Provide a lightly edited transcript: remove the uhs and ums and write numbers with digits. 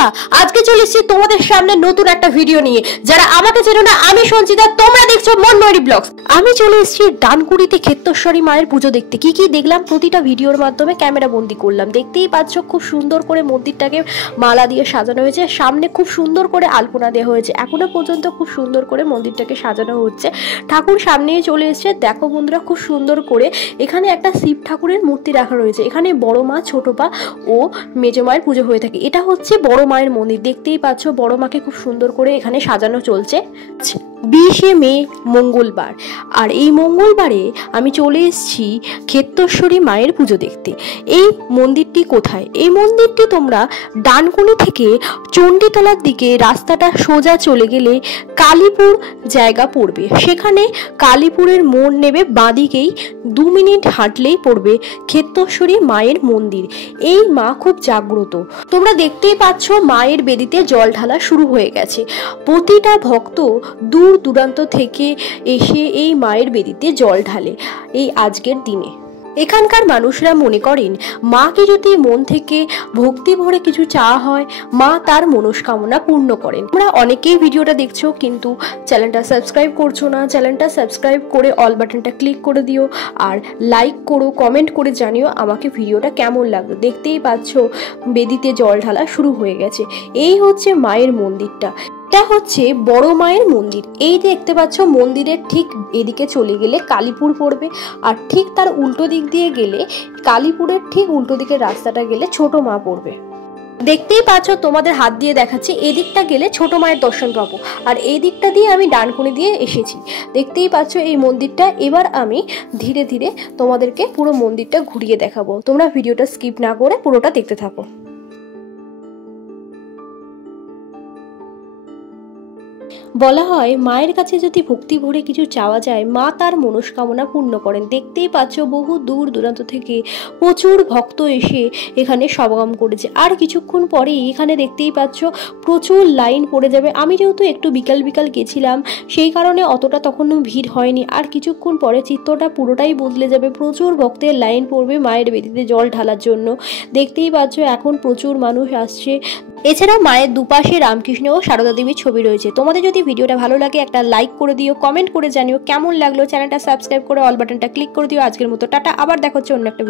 বন্ধুরা, আজকে চলে এসেছি তোমাদের সামনে নতুন একটা ভিডিও নিয়ে। যারা আমাকে চেনো না, আমি সঞ্চিতা, তোমরা দেখছো মনময়ূরী ব্লগস। আমি চলে এসেছি ডানকুনিতে ক্ষেত্রেশ্বরী মায়ের পুজো দেখতে। কি কি দেখলাম প্রতিটা ভিডিওর মাধ্যমে ক্যামেরা বন্দি করলাম। দেখতেই পাচ্ছ খুব সুন্দর করে মন্দিরটাকে মালা দিয়ে সাজানো হয়েছে, সামনে খুব সুন্দর করে আলপনা দেওয়া হয়েছে। এখনো পর্যন্ত খুব সুন্দর করে মন্দিরটাকে সাজানো হচ্ছে। ঠাকুর সামনেই চলে এসেছে। দেখো বন্ধুরা, খুব সুন্দর করে এখানে একটা শিব ঠাকুরের মূর্তি রাখা রয়েছে। এখানে বড় মা, ছোট মা ও মেজো মায়ের পুজো হয়ে থাকে। এটা হচ্ছে বড় মায়ের মন্দির। দেখতেই পাচ্ছ বড় মাকে খুব সুন্দর করে এখানে সাজানো চলছে। 20শে মে মঙ্গলবার, আর এই মঙ্গলবারে আমি চলে এসেছি ক্ষেত্রেশ্বরী মায়ের পুজো দেখতে। এই মন্দিরটি কোথায়? এই মন্দিরটি তোমরা ডানকুনি থেকে চণ্ডীতলার দিকে রাস্তাটা সোজা চলে গেলে কালীপুর জায়গা পড়বে। সেখানে কালীপুরের মোড় নেবে বাঁদিকেই 2 মিনিট হাঁটলেই পড়বে ক্ষেত্রেশ্বরী মায়ের মন্দির। এই মা খুব জাগ্রত। তোমরা দেখতেই পাচ্ছ মায়ের বেদিতে জল ঢালা শুরু হয়ে গেছে। প্রতিটা ভক্ত দূর দূরান্ত থেকে এসে এই মায়ের বেদিতে জল ঢালে এই আজকের দিনে। এখানকার মানুষরা মনে করেন মাকে যদি মন থেকে ভক্তি ভরে কিছু চাওয়া হয়, মা তার মনস্কামনা পূর্ণ করেন। তোমরা অনেকেই ভিডিওটা দেখছো কিন্তু চ্যানেলটা সাবস্ক্রাইব করছো না। চ্যানেলটা সাবস্ক্রাইব করে অল বাটনটা ক্লিক করে দিও, আর লাইক করো, কমেন্ট করে জানিও আমাকে ভিডিওটা কেমন লাগলো। দেখতেই পাচ্ছ বেদিতে জল ঢালা শুরু হয়ে গেছে। এই হচ্ছে মায়ের মন্দিরটা। এটা হচ্ছে বড় মায়ের মন্দির। এই দেখতে পাচ্ছ মন্দিরের ঠিক এদিকে চলে গেলে কালীপুর পড়বে, আর ঠিক তার উল্টো দিক দিয়ে গেলে কালীপুরের ঠিক উল্টো দিকের রাস্তাটা গেলে ছোট মা পড়বে। দেখতেই পাচ্ছ তোমাদের হাত দিয়ে দেখাচ্ছি, এদিকটা গেলে ছোট মায়ের দর্শন পাবো, আর এই দিকটা দিয়ে আমি ডানকুনি দিয়ে এসেছি। দেখতেই পাচ্ছ এই মন্দিরটা। এবার আমি ধীরে ধীরে তোমাদেরকে পুরো মন্দিরটা ঘুরিয়ে দেখাবো। তোমরা ভিডিওটা স্কিপ না করে পুরোটা দেখতে থাকো। বলা হয় মায়ের কাছে যদি ভক্তি ভরে কিছু চাওয়া যায়, মা তার মনস্কামনা পূর্ণ করেন। দেখতেই পাচ্ছ বহু দূর দূরান্ত থেকে প্রচুর ভক্ত এসে এখানে সমাগম করেছে। আর কিছুক্ষণ পরেই এখানে দেখতেই পাচ্ছ প্রচুর লাইন পড়ে যাবে। আমি যেহেতু একটু বিকাল বিকাল গেছিলাম, সেই কারণে অতটা তখনও ভিড় হয়নি। আর কিছুক্ষণ পরে চিত্রটা পুরোটাই বদলে যাবে। প্রচুর ভক্তের লাইন পড়বে মায়ের বেদিতে জল ঢালার জন্য। দেখতেই পাচ্ছ এখন প্রচুর মানুষ আসছে। এছাড়াও মায়ের দুপাশে রামকৃষ্ণ ও সারদা দেবীর ছবি রয়েছে। তোমাদের যদি ভিডিওটা ভালো লাগে একটা লাইক করে দিও, কমেন্ট করে জানিও কেমন লাগলো। চ্যানেলটা সাবস্ক্রাইব করে অল বাটনটা ক্লিক করে দিও। আজকের মতো টাটা, আবার দেখা হচ্ছে অন্য একটা ভিডিও।